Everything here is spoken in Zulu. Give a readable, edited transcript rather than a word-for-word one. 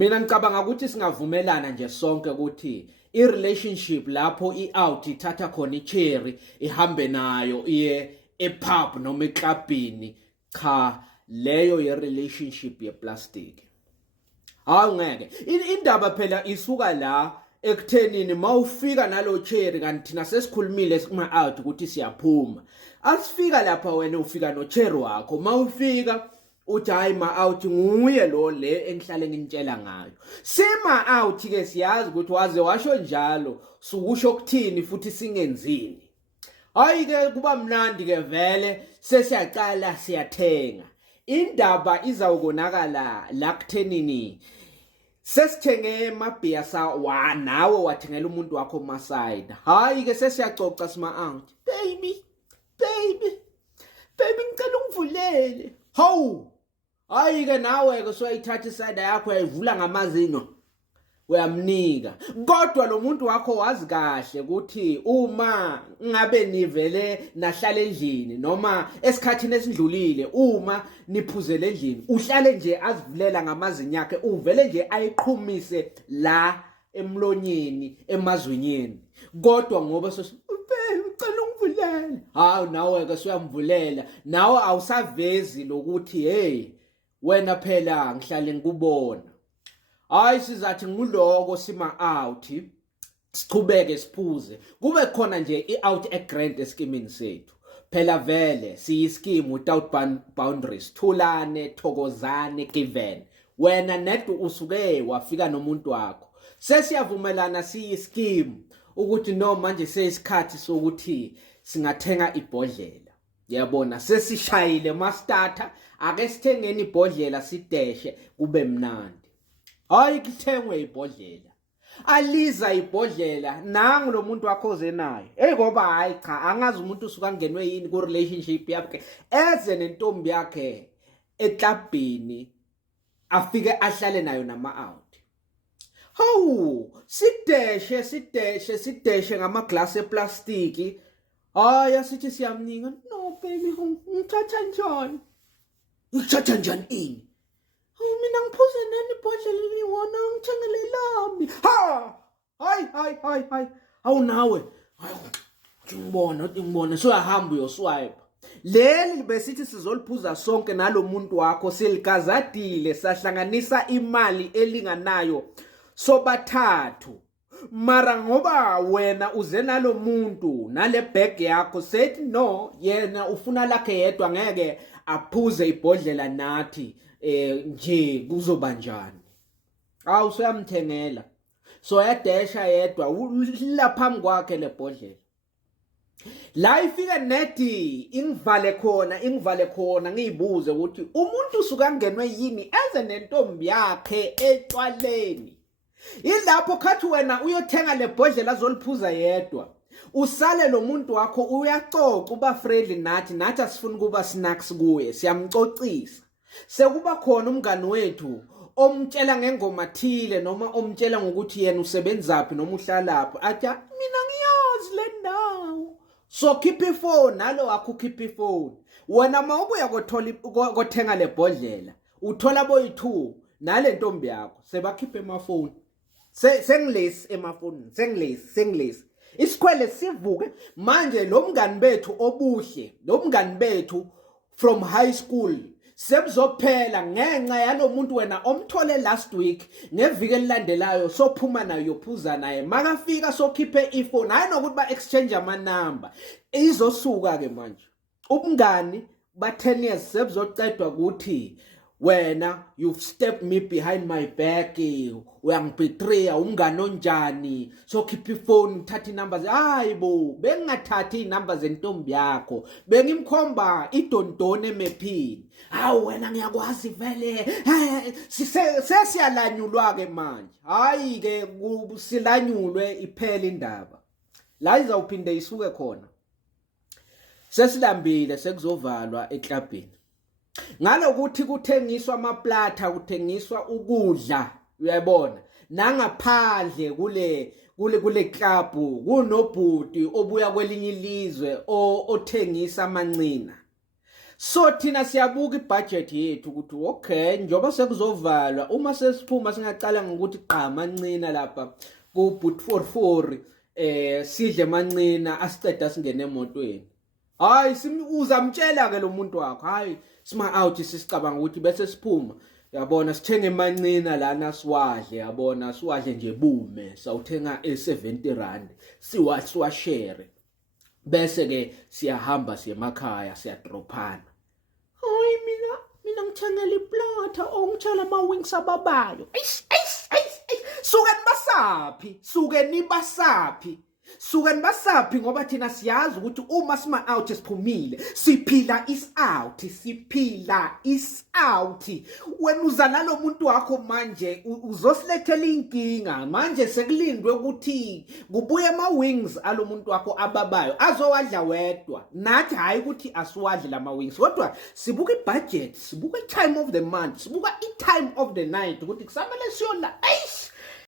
Mina ngicabanga ukuthi singavumelana nje sonke ukuthi i-relationship lapho i-out ithatha khona i-cherry ihambe nayo iye epub noma eklabhini, cha, leyo ye-relationship yeplastic. Hawu ngeke. Indaba phela isuka la ekuthenini mawufika nalo cherry kanti thina sesikhulumile kuma-out ukuthi siyaphuma. Asifika lapha wena ufika no cherry wakho, mawufika uthi hayi ma-out nguye lo le engihlale nginitshela ngayo. Sima-out ke siyazi ukuthi waze washo njalo sukusho kuthini futhi singenzini. Hayi ke kuba mnandi ke vele sesiyaqala siyathenga. Indaba izawukonakala la kuthenini sesithenge emabhiya sawa nawe wathengela umuntu wakho maside. Hayi ke sesiyacoca sima-out. Baby ngicela ungivulele. Hawu. Hayi ke nawe ke soyithatha iside yakho uyayivula ngamazinyo uyamnika. Kodwa lo muntu wakho wazi kahle ukuthi uma ngabe nivele nahlala endlini noma esikhathini esindlulile uma niphuzele endlini uhlale nje azivulela ngamazinyo yakhe, uvele nje ayiqhumise la emlonyeni emazwinyeni. Kodwa ngoba ngicela ungivulele. Hawu nawe ke soyamvulela. Nawe awusavezi lokuthi hey wena phela ngihlale ngikubona. Hayi sizathi nguloko sima-out sichubeke siphuze. Kube khona nje i-out egrand eskimini sethu. Phela vele siyiskimu without boundaries. Thulane, thokozane, given. Wena net usuke wafika nomuntu wakho. Sesiyavumelana siyiskimu ukuthi no manje seyisikhathi sokuthi singathenga ibhodlela. Yabona sesishayile mastarter ake sithengeni ibhodlela sideshe kube mnandi. Hayi kuthengwe ibhodlela. Aliza ibhodlela nangu lo muntu wakho ozenayo. Ngoba hayi cha angazi umuntu usuka ngenwe yini ku relationship yakhe eze nentombi yakhe eklabhini afike ahlale nayo nama-out. Hawu sideshe ngama-glass eplastiki. Hayi asithi siyamnika. No baby ngithatha njani? Ngithatha njani ini? Mina ngiphuze nani ibhodlela liwona ngithengele lami. Hayi. Awu nawe. Ngibona soyahamba uyoswipe. Leli besithi sizoliphuza sonke nalo muntu wakho seligazadile sahlanganisa imali elinganayo sobathathu. Mara ngoba wena uze nalo muntu nale bag yakho sethi no yena ufuna lakhe yedwa ngeke aphuze ibhodlela nathi nje kuzoba njani. Awu soyamthengela. Soyadesha yedwa la phambi kwakhe le bhodlela. La ifika nedi ingivale khona ngiyibuze ukuthi umuntu usuka ngenwe yini eze nentombi yakhe etwaleni. Ilapho khathi wena uyothenga le bhodlela azoliphuza yedwa. Usale lo muntu wakho uyacoca uba friendly nathi asifuni kuba snacks kuye siyamcocisa. Sekuba khona umngani wethu omtshela ngengoma thile noma omtshela ngokuthi yena usebenzaphi noma uhlalaphi athi mina ngiyazi le ndawo. So keep ifone nalo wakho keep ifone. Wena mawubuya kothenga le bhodlela uthola boyi2 nale ntombi yakho sebakhipha emafoni. Sengilesi emafoni sengilesi. Isikhwele sivuke manje lo mngani bethu obuhle, lo mngani bethu from high school sebuzophela ngenxa yalo muntu wena omthole last week ngeviki elilandelayo sophuma nayo yophuza naye makafika sokhiphe ifone hayi nokuthi ba exchange amanamba izosuka ke manje ubungani ba 10 years sebuzocedwa ukuthi wena you've stepped me behind my back uyangibetray umngane onjani sokhipha ifone thatha inamba hayibo bengingathathi inamba zentombi yakho bengimkhomba idondone emephini. Hawu wena ngiyakwazi vele sesiyalanyulwa ke manje. Hayi ke silanyulwe iphela indaba la izawuphinde isuke khona. Sesilambile sekuzovalwa eklabhini. Ngalokuthi kuthengiswa amaplatha kuthengiswa ukudla uyayibona nangaphandle kule club kunobhuti obuya kwelinye ilizwe othengisa amancina. So thina siyabuka ibudget yethu ukuthi okay njoba sekuzovalwa uma sesiphuma singaqala ngokuthi qa mancina lapha ku but 44 sidle mancina asiceda singene emotweni. Hayi uzamtshela ke lo muntu wakho hayi sima out sisicabanga ukuthi bese siphuma yabona sithenge mancina lana siwadle yabona siwadle nje bume sawuthenga e70 siwashare bese ke siyahamba siye emakhaya siyadrophana. Hayi mina ngithengela iplotha ongitshela ama-wings ababayo. Sukeni basaphi ngoba thina siyazi ukuthi uma sima out siphumile siphila is out. Wena uza nalo muntu wakho manje uzosilethela inkinga manje sekulindwe ukuthi kubuye ama-wings alo muntu wakho ababayo azowadla wedwa nathi hayi ukuthi asiwadle lama-wings kodwa sibuka ibudget sibuka i-time of the month sibuka i-time of the night ukuthi kusamele siyodla